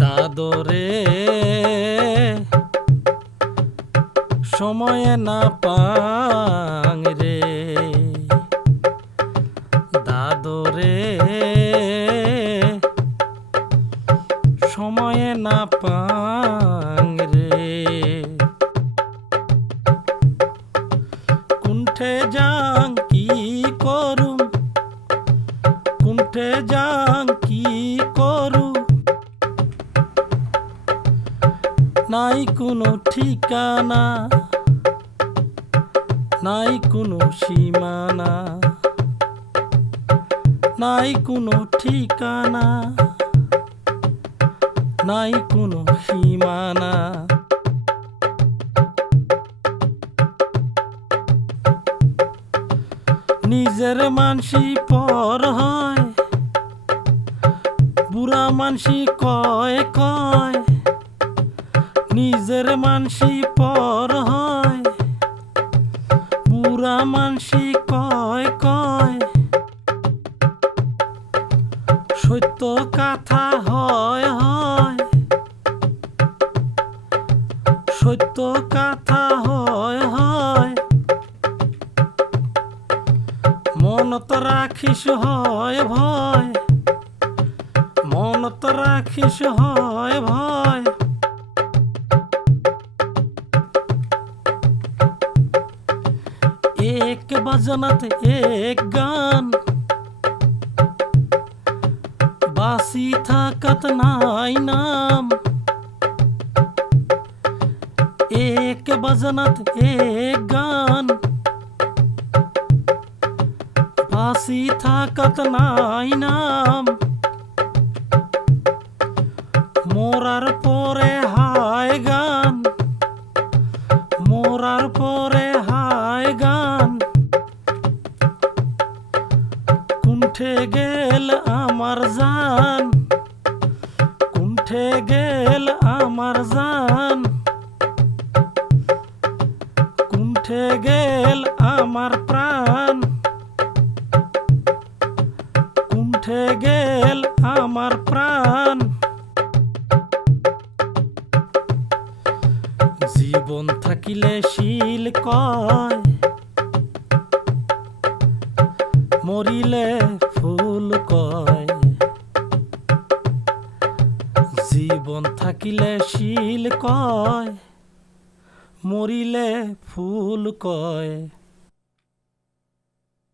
দাদরে সময়ে না পাং রে, দাদরে সময়ে না পাং রে। কুণ্ঠে যাং কি করুম, কুণ্ঠে যাং কি করু, নাই কোনো ঠিকানা, নাই কোনো সীমানা, নাই কোনো ঠিকানা, নাই কোনো সীমানা। নিজের মানসি পর হয়, বুড়া মানসি কয় কয়, নিজের মানসি পর হয়, বুড়া মানসি কয় কয়। সত্য কথা হয় হয়, সত্য কথা হয় হয়, মনত রাখিস হয় ভয়, মনত রাখিস হয় ভয়। এক বাজনাত এক গান, বাসি থাকাত নাই নাম। এক বাজনাত এক গান, বাসি থাকাত নাই নাম। মোরার পরে হায় গান, মোরার পরে হায় গান। কুণ্ঠে গেল আমার জান, কুণ্ঠে গেল আমার জান, কুণ্ঠে গেল আমার প্রাণ, কুণ্ঠে গেল আমার প্রাণ। জীবন থাকিলে শিল কয়, মরিলে ফুল কয়। জীবন থাকিলে শিল কয়, মরিলে ফুল কয়।